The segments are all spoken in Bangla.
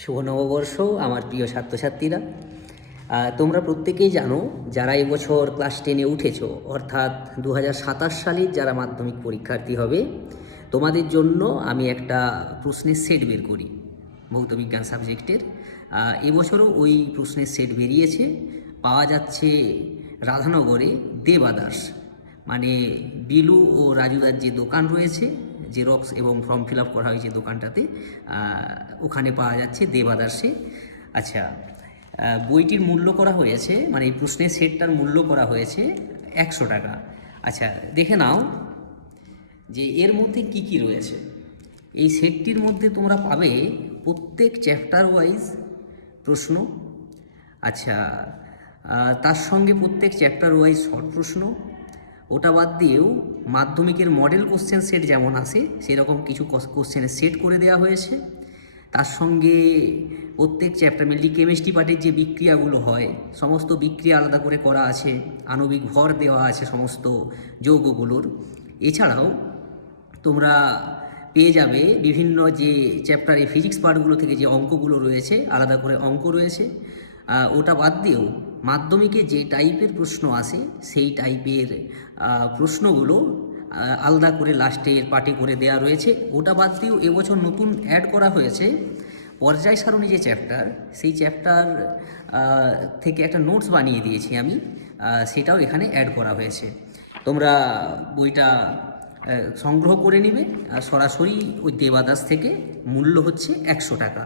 শুভ নববর্ষ আমার প্রিয় ছাত্রছাত্রীরা। তোমরা প্রত্যেকেই জানো যারা এবছর ক্লাস 10-এ উঠেছো, অর্থাৎ 2027 সালের যারা মাধ্যমিক পরীক্ষার্থী হবে, তোমাদের জন্য আমি একটা প্রশ্নের সেট বের করি ভৌতবিজ্ঞান সাবজেক্টের। এবছরও ওই প্রশ্নের সেট বেরিয়েছে, পাওয়া যাচ্ছে রাধানগরে দেবাদাস, মানে বিলু ও রাজুদার যে দোকান রয়েছে, জেরক্স এবং ফর্ম ফিল আপ করা হয়েছে দোকানটাতে, ওখানে পাওয়া যাচ্ছে দেবাদাসে। আচ্ছা, বইটির মূল্য করা হয়েছে, মানে এই প্রশ্নের সেটটার মূল্য করা হয়েছে 100 টাকা। আচ্ছা, দেখে নাও যে এর মধ্যে কি কি রয়েছে। এই সেটটির মধ্যে তোমরা পাবে প্রত্যেক চ্যাপ্টার ওয়াইজ প্রশ্ন। আচ্ছা, তার সঙ্গে প্রত্যেক চ্যাপ্টার ওয়াইজ শর্ট প্রশ্ন। ওটা বাদ দিয়েও মাধ্যমিকের মডেল কোশ্চেন সেট যেমন আসে সেরকম কিছু কোশ্চেনের সেট করে দেওয়া হয়েছে। তার সঙ্গে প্রত্যেক চ্যাপ্টার, মেনলি কেমিস্ট্রি পার্টের যে বিক্রিয়াগুলো হয় সমস্ত বিক্রিয়া আলাদা করে করা আছে, আণবিক ভর দেওয়া আছে সমস্ত যৌগগুলোর। এছাড়াও তোমরা পেয়ে যাবে বিভিন্ন যে চ্যাপ্টারে ফিজিক্স পার্টগুলো থেকে যে অঙ্কগুলো রয়েছে, আলাদা করে অঙ্ক রয়েছে। ওটা বাদ দিয়েও মাধ্যমিকে যে টাইপের প্রশ্ন আসে সেই টাইপের প্রশ্নগুলো আলাদা করে লাস্টের পার্টে করে দেওয়া রয়েছে। ওটা বাদ দিয়েও এবছর নতুন অ্যাড করা হয়েছে পর্যায় সারণী যে চ্যাপ্টার, সেই চ্যাপ্টার থেকে একটা নোটস বানিয়ে দিয়েছি আমি, সেটাও এখানে অ্যাড করা হয়েছে। তোমরা বইটা সংগ্রহ করে নিবে সরাসরি ওই দেবাদাস থেকে। মূল্য হচ্ছে 100 টাকা।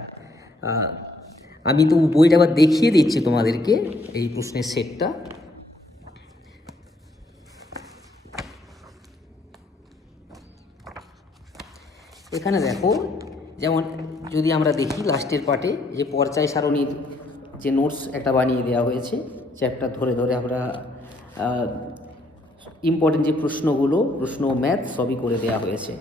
আমি তো বইটা আবার দেখিয়ে দিচ্ছি তোমাদেরকে, এই প্রশ্নের সেটটা। এখানে দেখো, যেমন যদি আমরা দেখি লাস্টের পার্টে যে পর্যায় সারণীর যে নোটস একটা বানিয়ে দেওয়া হয়েছে, চ্যাপ্টার ধরে ধরে আমরা ইম্পর্টেন্ট যে প্রশ্ন ম্যাথ সবই করে দেওয়া হয়েছে।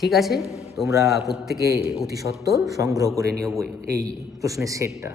ঠিক আছে, তোমরা প্রত্যেকে অতি সত্বর সংগ্রহ করে নিও বই এই প্রশ্নের সেটটা।